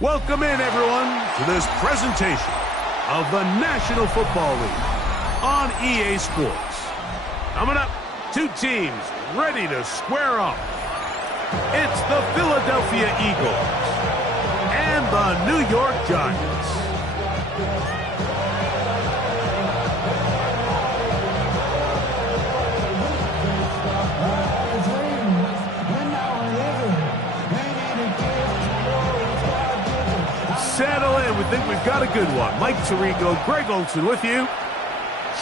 Welcome in, everyone, to this presentation of the National Football League on EA Sports. Coming up, two teams ready to square off. It's the Philadelphia Eagles and the New York Giants. Settle in. We think we've got a good one. Mike Tirico, Greg Olson with you.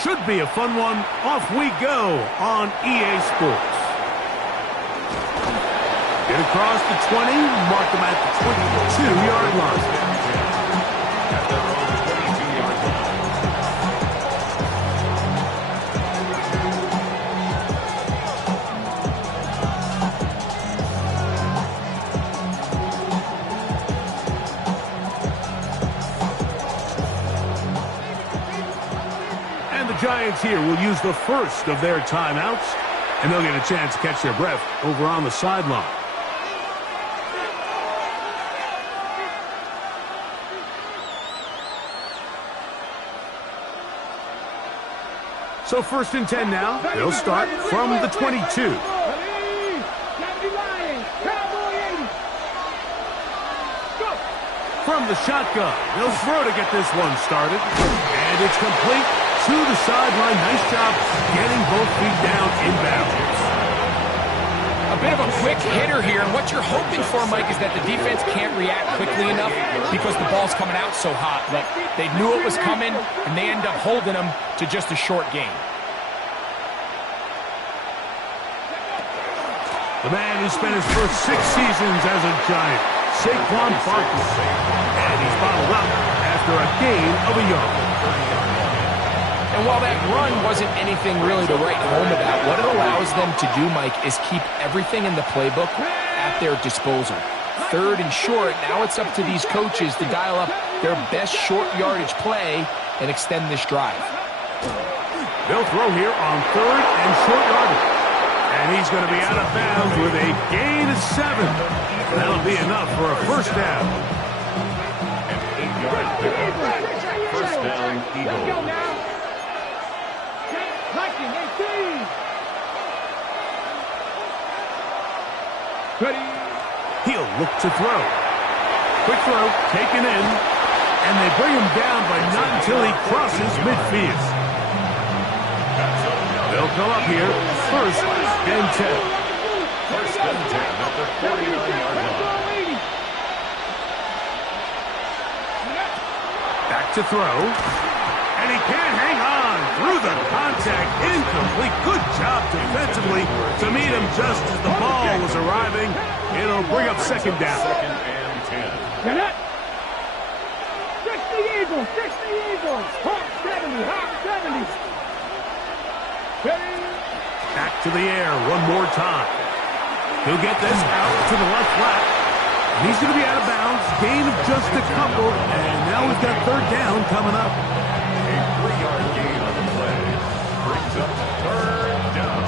Should be a fun one. Off we go on EA Sports. Get across the 20, mark them at the 22-yard line. Giants here will use the first of their timeouts, and they'll get a chance to catch their breath over on the sideline. So 1st and 10 now. They'll start from the 22. From the shotgun, they'll throw to get this one started, and it's complete. To the sideline. Nice job getting both feet down inbounds. A bit of a quick hitter here, and what you're hoping for, Mike, is that the defense can't react quickly enough because the ball's coming out so hot. But they knew it was coming, and they end up holding them to just a short gain. The man who spent his first 6 seasons as a Giant, Saquon Barkley, and he's bottled up after a gain of a yard. And while that run wasn't anything really to write home about, what it allows them to do, Mike, is keep everything in the playbook at their disposal. 3rd and short, now it's up to these coaches to dial up their best short yardage play and extend this drive. They'll throw here on 3rd and short yardage. And he's going to be out of bounds with a gain of 7. That'll be enough for a first down. An 8-yard pickup. First down, Eagles. He'll look to throw. Quick throw, taken in, and they bring him down, but not until he crosses midfield. They'll come up here, 1st and 10. 1st and 10 at the 49-yard line. Back to throw, and he can't hang on through the contact. Incomplete. Good job defensively to meet him just as the ball was arriving. It'll bring up 2nd down. 2nd and 10. Fix the Eagles! Fix the Eagles! Hawk 70! Hawk 70! Back to the air one more time. He'll get this out to the left flat. He's going to be out of bounds. Gain of just a couple. And now we've got 3rd down coming up. A 3-yard gain on the play. Brings up 3rd down.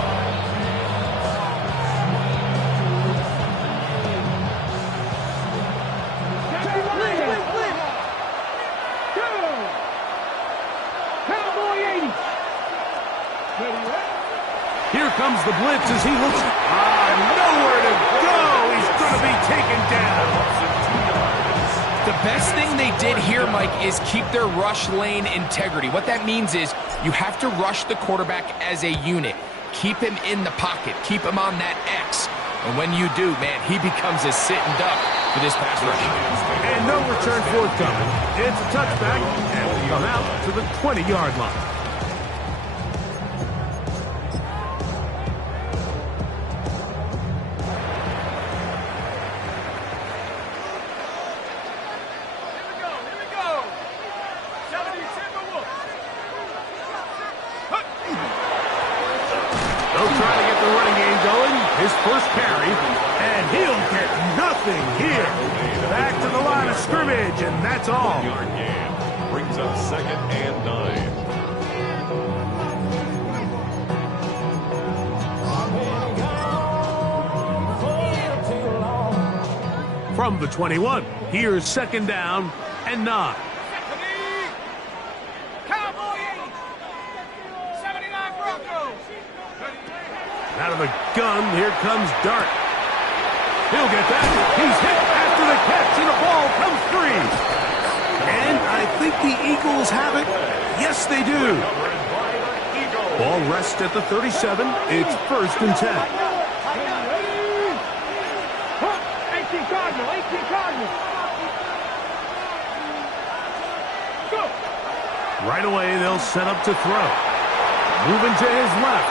Here comes the blitz as he looks. Nowhere to go. He's going to be taken down. The best thing they did here, Mike, is keep their rush lane integrity. What that means is you have to rush the quarterback as a unit. Keep him in the pocket. Keep him on that X. And when you do, man, he becomes a sitting duck for this pass rush. And no return forthcoming. It's a touchback, and we come out to the 20-yard line. His first carry, and he'll get nothing here. Back to the line of scrimmage, and that's all. 1-yard gain brings up 2nd and 9. from the 21. Here's second down and 9. Out of the gun, here comes Dart. He'll get that. He's hit after the catch, and the ball comes free. And I think the Eagles have it. Yes, they do. Ball rests at the 37. It's 1st and 10. 18 Cardinal, 18 Cardinal. Go. Right away, they'll set up to throw. Moving to his left.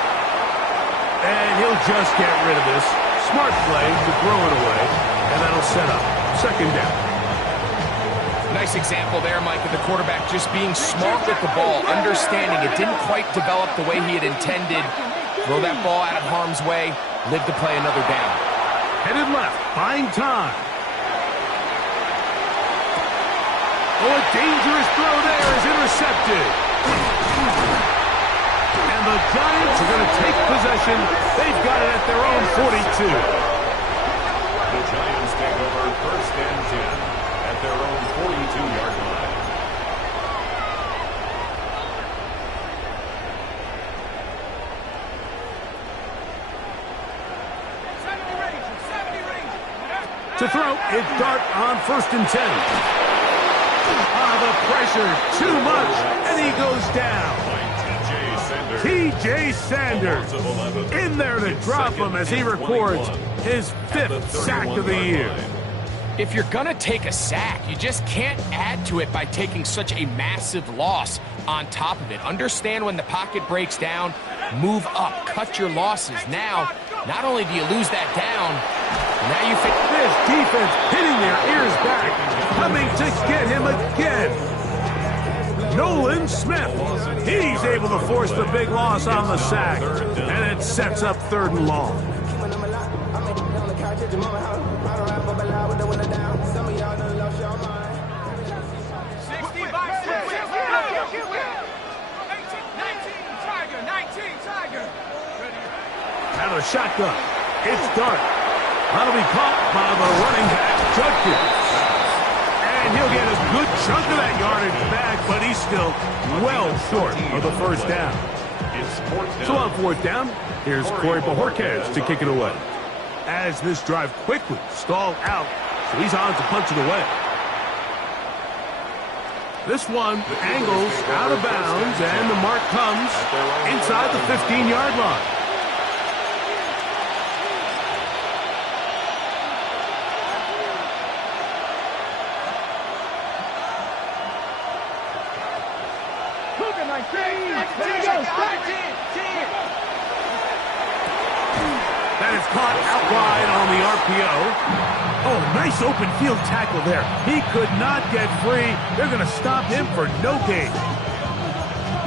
And he'll just get rid of this. Smart play to throw it away. And that'll set up 2nd down. Nice example there, Mike, of the quarterback just being smart with the ball, understanding it didn't quite develop the way he had intended. Throw that ball out of harm's way, live to play another down. Headed left, buying time. Oh, a dangerous throw there is intercepted. And the Giants are going to take possession. They've got it at their own 42. The Giants take over 1st and 10 at their own 42-yard line. To throw, it's Dart on 1st and 10. The pressure, too much, and he goes down. T.J. Sanders in there to drop him as he records his 5th sack of the year. If you're going to take a sack, you just can't add to it by taking such a massive loss on top of it. Understand when the pocket breaks down, move up, cut your losses. Now, not only do you lose that down, now you fit. This defense hitting their ears back, coming to get him again. Nolan Smith, he's able to force the big loss on the sack, and it sets up 3rd and long. Out of the shotgun, it's Dart. That'll be caught by the running back, Judkins. And he'll get a good chunk of that yardage back, but he's still well short of the 1st down. So on 4th down, here's Corey Bojorquez to kick it away. As this drive quickly stalled out, so he's on to punch it away. This one angles out of bounds, and the mark comes inside the 15-yard line. That is caught out wide on the RPO. Oh, nice open field tackle there. He could not get free. They're going to stop him for no gain.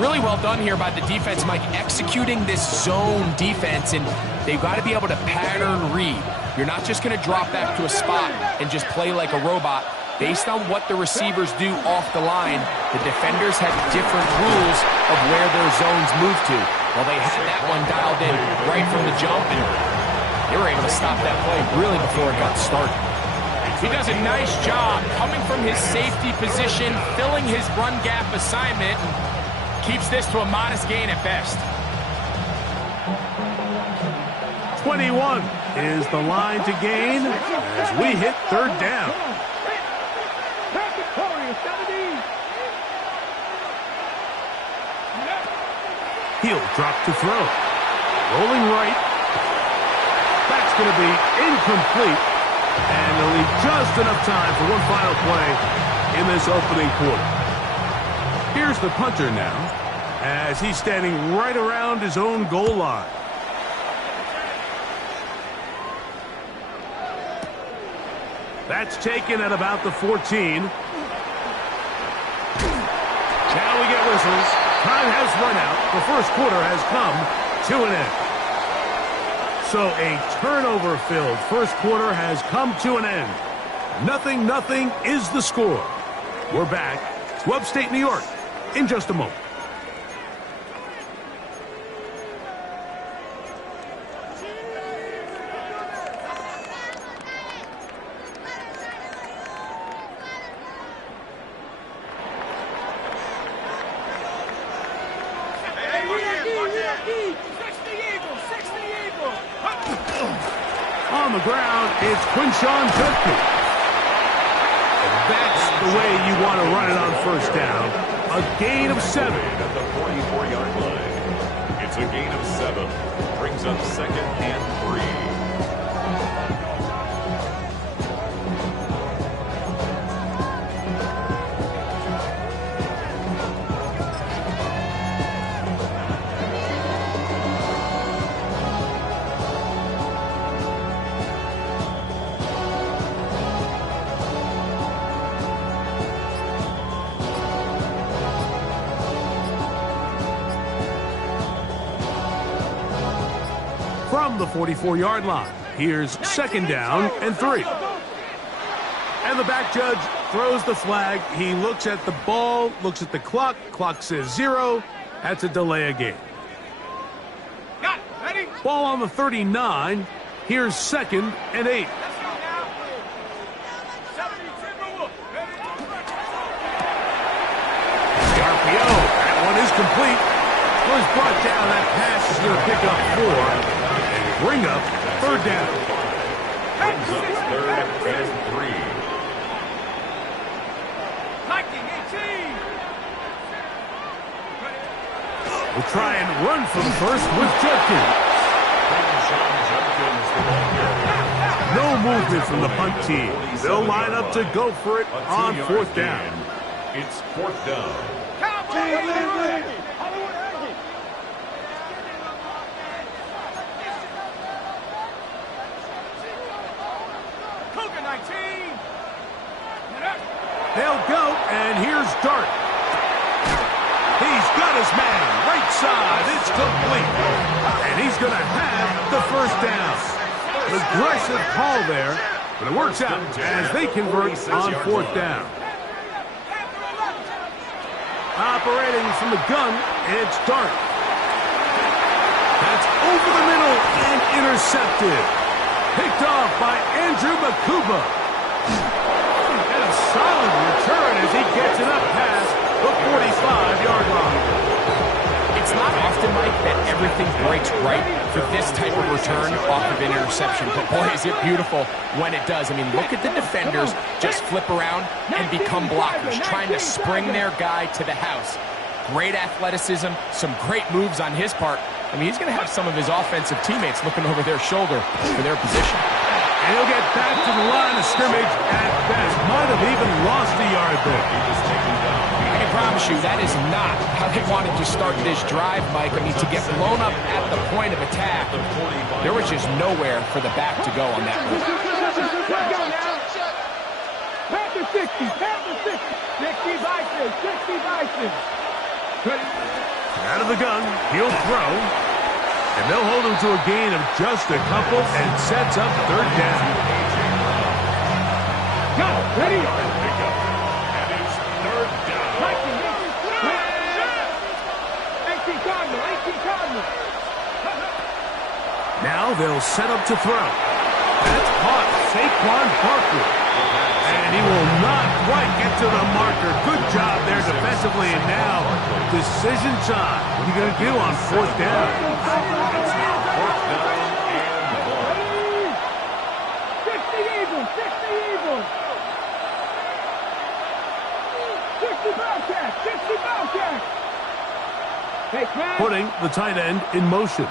Really well done here by the defense, Mike, executing this zone defense, and they've got to be able to pattern read. You're not just going to drop back to a spot and just play like a robot. Based on what the receivers do off the line, the defenders have different rules of where their zones move to. Well, they had that one dialed in right from the jump, and they were able to stop that play really before it got started. He does a nice job coming from his safety position, filling his run gap assignment, and keeps this to a modest gain at best. 21 is the line to gain as we hit 3rd down. He'll drop to throw. Rolling right. That's going to be incomplete. And they'll leave just enough time for one final play in this opening quarter. Here's the punter now as he's standing right around his own goal line. That's taken at about the 14. Now we get whistles. Time has run out. The 1st quarter has come to an end. So a turnover-filled 1st quarter has come to an end. 0-0 is the score. We're back to upstate New York in just a moment. On the ground, it's Quinshawn Judkins. And that's the way you want to run it on first down. A gain of 7. At the 44-yard line. It's a gain of 7. Brings up 2nd and 3. From the 44-yard line, here's 2nd down and 3. And the back judge throws the flag. He looks at the ball, looks at the clock. Clock says 0. That's a delay of game. Ball on the 39. Here's 2nd and 8. The RPO. That one is complete. Was brought down. That pass is going to pick up 4. Bring up 3rd down. Brings up 3rd and 3. We'll try and run for the first with Judkins. No movement from the punt team. They'll line up to go for it on 4th down. It's 4th down. They'll go, and here's Dart. He's got his man, right side, it's complete. And he's going to have the 1st down. An aggressive call there, but it works out as they convert on 4th down. Operating from the gun, it's Dart. That's over the middle and intercepted. Picked off by Andrew Makuba. Solid return as he gets it up past the 45-yard line. It's not often, Mike, that everything breaks right for this type of return off of an interception. But boy, is it beautiful when it does. I mean, look at the defenders just flip around and become blockers, trying to spring their guy to the house. Great athleticism, some great moves on his part. I mean, he's going to have some of his offensive teammates looking over their shoulder for their position. And he'll get back to the line of scrimmage at best. Might have even lost a yard there. I can promise you that is not how they wanted to start this drive, Mike. I mean, to get blown up at the point of attack, there was just nowhere for the back to go on that move. Pass the 60, pass the 60. 60 Vikings, 60 Vikings. Out of the gun, he'll throw. And they'll hold him to a gain of just a couple and sets up 3rd down. Go, ready? And it's 3rd down. 18 Cardinal, 18 Cardinal. Now they'll set up to throw. That's caught. Saquon Barkley. And he will not quite get to the marker. Good job there defensively. And now, decision time. What are you going to do on 4th down? It's now 4th down and 1. 60 Eagles, 60 Eagles. 60 Bobcats, 60 Bobcats. Hey, Craig. Putting the tight end in motion.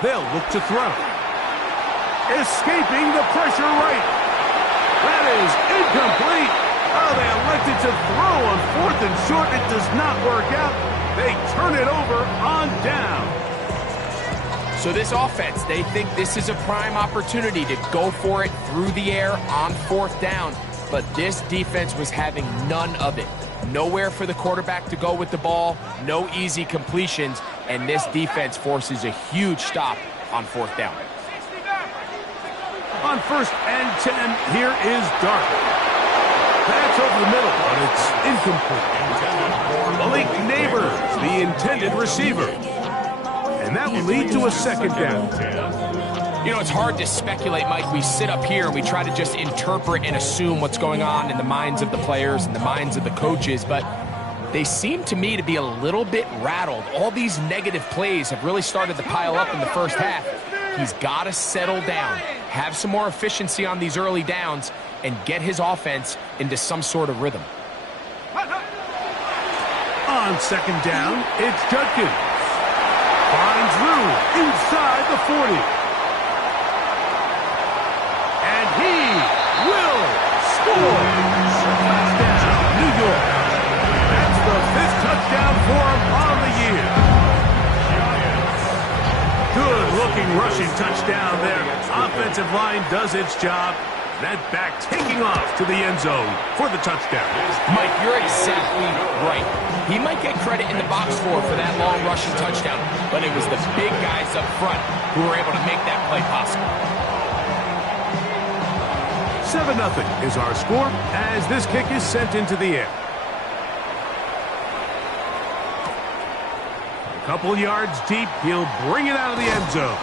They'll look to throw. Escaping the pressure right. That is incomplete. Oh, they elected to throw on 4th and short. It does not work out. They turn it over on down. So this offense, they think this is a prime opportunity to go for it through the air on 4th down. But this defense was having none of it. Nowhere for the quarterback to go with the ball, no easy completions, and this defense forces a huge stop on 4th down. On 1st and 10, here is Dart. That's over the middle, but it's incomplete. Malik Neighbors, the intended receiver. And that will lead to a 2nd down. You know, it's hard to speculate, Mike. We sit up here and we try to just interpret and assume what's going on in the minds of the players and the minds of the coaches, but they seem to me to be a little bit rattled. All these negative plays have really started to pile up in the first half. He's got to settle down, have some more efficiency on these early downs, and get his offense into some sort of rhythm. On second down, it's Judkins. Finds room inside the 40. And he will score. Touchdown, New York. That's the 5th touchdown for him on the year. Good-looking rushing touchdown there. Offensive line does its job. That back taking off to the end zone for the touchdown. Mike, you're exactly right. He might get credit in the box score for that long rushing touchdown, but it was the big guys up front who were able to make that play possible. 7-0 is our score as this kick is sent into the air. A couple yards deep, he'll bring it out of the end zone.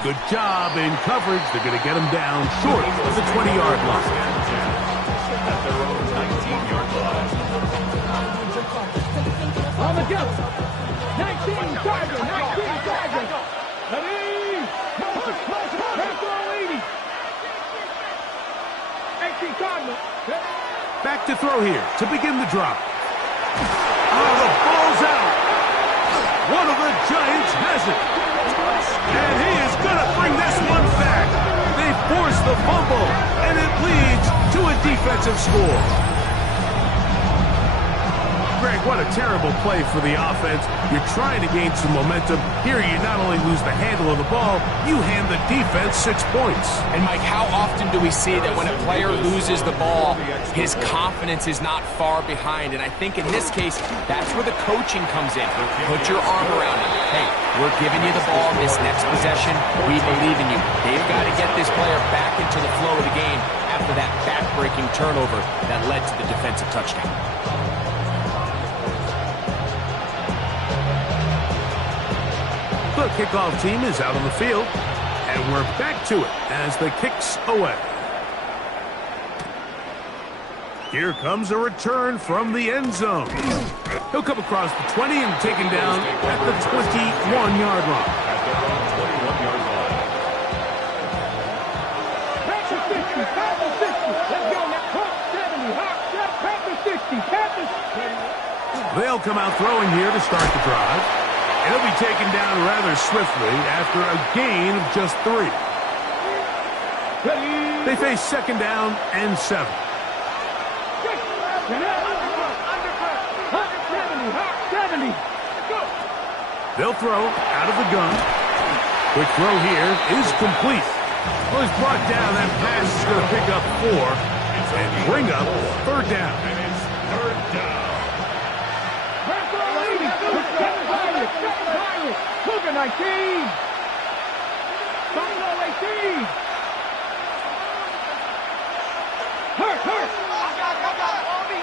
Good job in coverage. They're going to get him down short of the 20-yard line. At their own 19-yard line. On the jump. 19 target. 19 target. Ready? Close. 80. 18 target. Back to throw here to begin the drop. Oh, the ball's out. One of the Giants has it. And he is going to bring this one back. They force the fumble, and it leads to a defensive score. Greg, what a terrible play for the offense. You're trying to gain some momentum. Here you not only lose the handle of the ball, you hand the defense 6 points. And Mike, how often do we see that when a player loses the ball, his confidence is not far behind? And I think in this case, that's where the coaching comes in. Put your arm around him. Hey, we're giving you the ball this next possession. We believe in you. They've got to get this player back into the flow of the game after that back-breaking turnover that led to the defensive touchdown. The kickoff team is out on the field, and we're back to it as the kick's away. Here comes a return from the end zone. He'll come across the 20 and taken down at the 21-yard line. At their own 21-yard line. Pass the 60. Pass the 60. Let's go now. Hawk 70. Hawk 70. Pass the 60. They'll come out throwing here to start the drive. And he'll be taken down rather swiftly after a gain of just 3. They face second down and 7. They'll throw out of the gun. Quick throw here is complete. Well, he's brought down. That pass is going to pick up 4 and bring up 3rd down. And it's 3rd down. Cougar 19. Buffalo 18. Hurt. On me.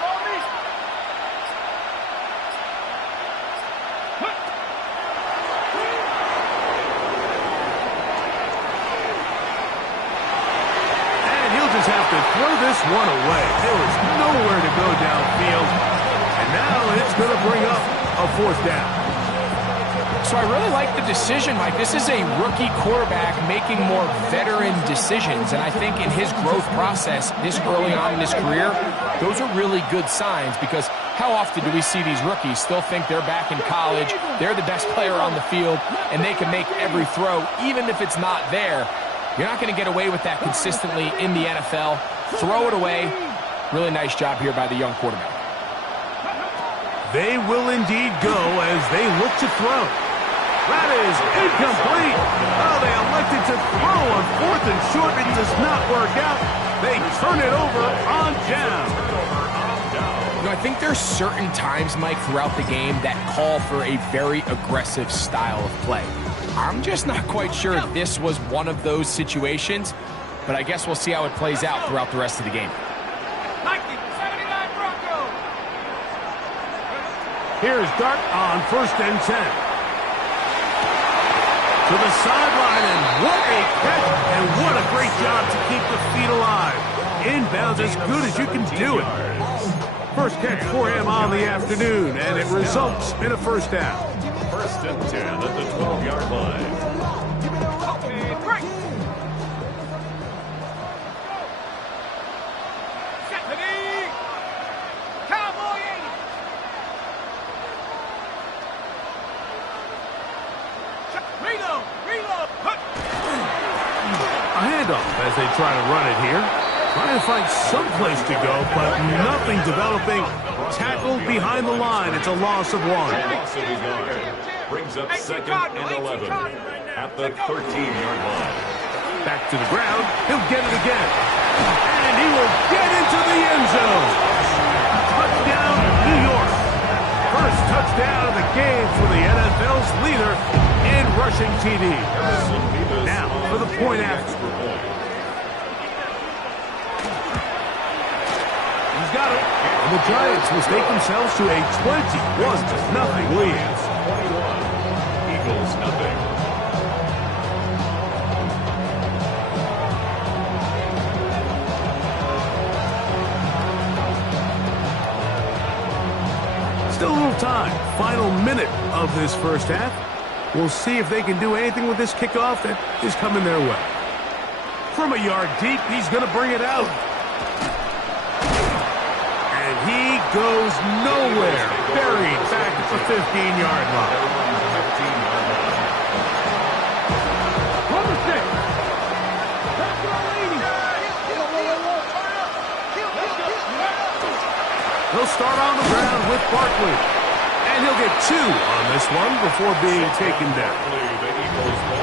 And he'll just have to throw this one away. There was nowhere to go downfield. And now it's going to bring up a 4th down. So I really like the decision, Mike. This is a rookie quarterback making more veteran decisions, and I think in his growth process this early on in his career, those are really good signs because how often do we see these rookies still think they're back in college, they're the best player on the field, and they can make every throw, even if it's not there. You're not going to get away with that consistently in the NFL. Throw it away. Really nice job here by the young quarterback. They will indeed go as they look to throw. That is incomplete. Oh, they elected to throw on 4th and short. It does not work out. They turn it over on down. You know, I think there's certain times, Mike, throughout the game that call for a very aggressive style of play. I'm just not quite sure if this was one of those situations, but I guess we'll see how it plays out throughout the rest of the game. Here's Dart on 1st and 10. To the sideline, and what a catch, and what a great job to keep the feet alive. Inbounds as good as you can do it. First catch for him on the afternoon, and it results in a first down. First and 10 at the 12-yard line. A handoff as they try to run it here. Trying to find some place to go, but nothing developing. Tackled behind the line. It's a loss of one. Loss of a yard. Brings up second and 11 at the 13-yard line. Back to the ground. He'll get it again. And he will get into the end zone. Touchdown, New York. First touchdown of the game for the NFL's leader in rushing TD. Now for the point after. He's got it. And the Giants mistake themselves to a 21-0 lead. 21. Eagles nothing. Still a little time. Final minute of this first half. We'll see if they can do anything with this kickoff that is coming their way. From a yard deep, he's going to bring it out. And he goes nowhere. Buried back at the 15-yard line. Number 6. He'll start on the ground with Barkley. And he'll get 2 on this one before being taken down.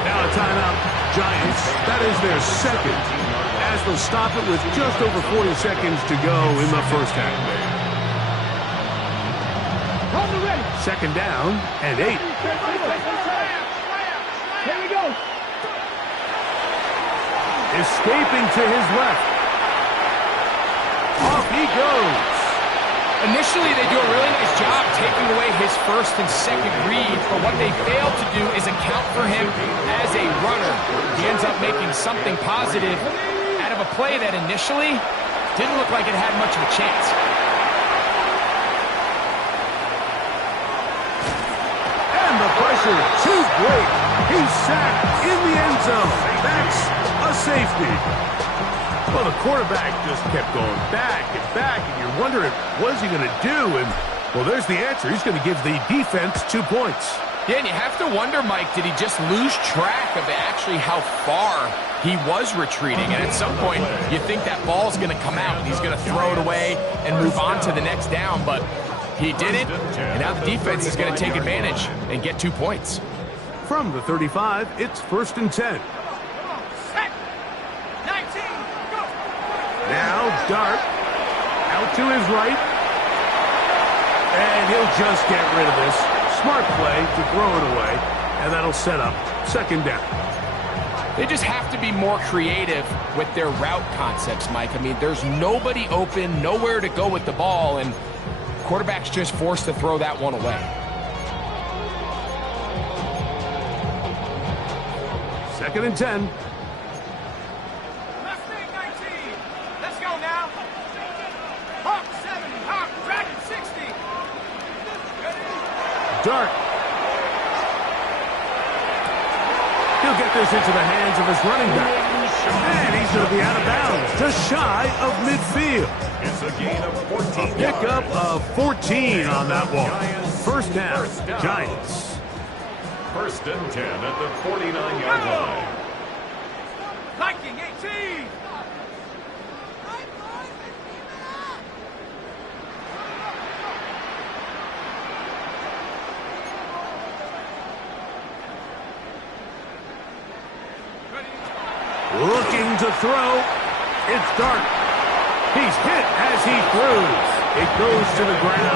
Now a timeout. Giants, that is their second, as they'll stop it with just over 40 seconds to go in the first half. Second down and 8. Here we go. Escaping to his left. Off he goes. Initially, they do a really nice job taking away his first and second reads, but what they fail to do is account for him as a runner. He ends up making something positive out of a play that initially didn't look like it had much of a chance. And the pressure too great. He's sacked in the end zone. That's a safety. Well, the quarterback just kept going back and back, and you're wondering, what is he going to do? And, well, there's the answer. He's going to give the defense 2 points. Yeah, and you have to wonder, Mike, did he just lose track of actually how far he was retreating? And at some point, you think that ball's going to come out, and he's going to throw it away and move on to the next down, but he didn't, and now the defense is going to take advantage and get 2 points. From the 35, it's first and 10. Now Dart out to his right. And he'll just get rid of this. Smart play to throw it away. And that'll set up second down. They just have to be more creative with their route concepts, Mike. I mean, there's nobody open, nowhere to go with the ball, and quarterback's just forced to throw that one away. Second and 10. Dart. He'll get this into the hands of his running back. And he's going to be out of bounds, just shy of midfield. It's a gain of 14 A pickup of 14 on that one. First down, Giants. First and 10 at the 49-yard line. Viking 18. Looking to throw. It's Dart. He's hit as he throws. It goes to the ground.